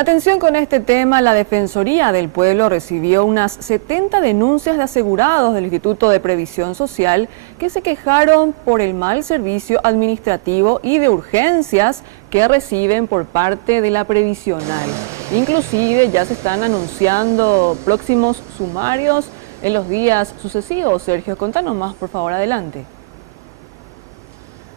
Atención con este tema, la Defensoría del Pueblo recibió unas 70 denuncias de asegurados del Instituto de Previsión Social que se quejaron por el mal servicio administrativo y de urgencias que reciben por parte de la previsional. Inclusive ya se están anunciando próximos sumarios en los días sucesivos. Sergio, contanos más, por favor, adelante.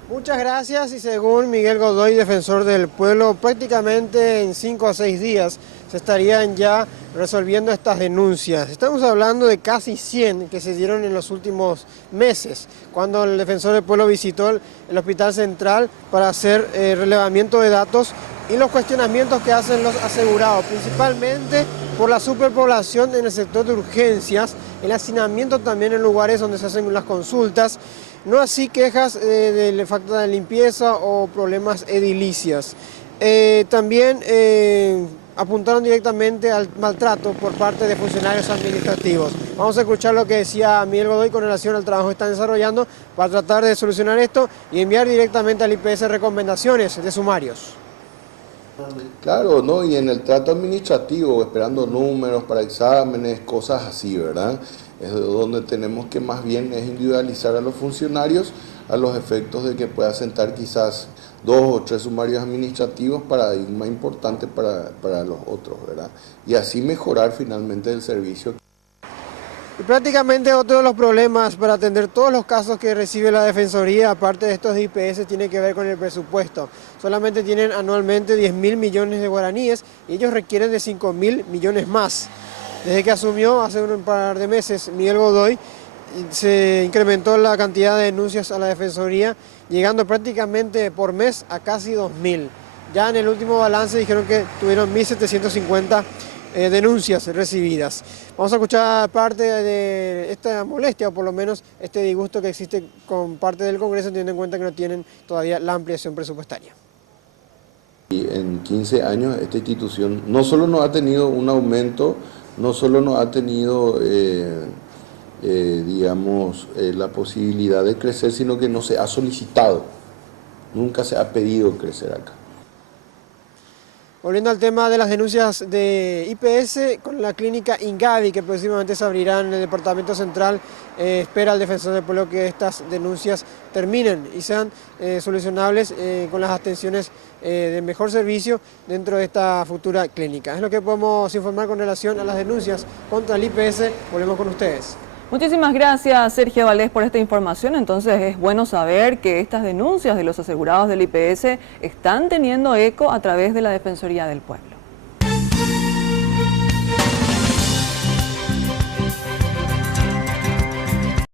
Muchas gracias, y según Miguel Godoy, defensor del pueblo, prácticamente en 5 a 6 días se estarían ya resolviendo estas denuncias. Estamos hablando de casi 100 que se dieron en los últimos meses, cuando el defensor del pueblo visitó el Hospital Central para hacer relevamiento de datos y los cuestionamientos que hacen los asegurados, principalmente por la superpoblación en el sector de urgencias, el hacinamiento también en lugares donde se hacen las consultas, no así quejas de falta de limpieza o problemas edilicias. También apuntaron directamente al maltrato por parte de funcionarios administrativos. Vamos a escuchar lo que decía Miguel Godoy con relación al trabajo que están desarrollando para tratar de solucionar esto y enviar directamente al IPS recomendaciones de sumarios. Claro, ¿no? Y en el trato administrativo, esperando números para exámenes, cosas así, ¿verdad? Es donde tenemos que más bien es individualizar a los funcionarios a los efectos de que pueda sentar quizás 2 o 3 sumarios administrativos paradigma importante para los otros, ¿verdad? Y así mejorar finalmente el servicio. Y prácticamente otro de los problemas para atender todos los casos que recibe la Defensoría, aparte de estos IPS, tiene que ver con el presupuesto. Solamente tienen anualmente 10.000 millones de guaraníes y ellos requieren de 5.000 millones más. Desde que asumió hace un par de meses Miguel Godoy, se incrementó la cantidad de denuncias a la Defensoría, llegando prácticamente por mes a casi 2.000. Ya en el último balance dijeron que tuvieron 1.750 denuncias recibidas. Vamos a escuchar parte de esta molestia, o por lo menos este disgusto que existe con parte del Congreso, teniendo en cuenta que no tienen todavía la ampliación presupuestaria. Y en 15 años esta institución no solo no ha tenido un aumento, no solo no ha tenido, la posibilidad de crecer, sino que no se ha solicitado, nunca se ha pedido crecer acá. Volviendo al tema de las denuncias de IPS, con la clínica Ingavi, que próximamente se abrirá en el Departamento Central, espera el defensor del pueblo que estas denuncias terminen y sean solucionables con las atenciones de mejor servicio dentro de esta futura clínica. Es lo que podemos informar con relación a las denuncias contra el IPS. Volvemos con ustedes. Muchísimas gracias, Sergio Valdés, por esta información. Entonces es bueno saber que estas denuncias de los asegurados del IPS están teniendo eco a través de la Defensoría del Pueblo.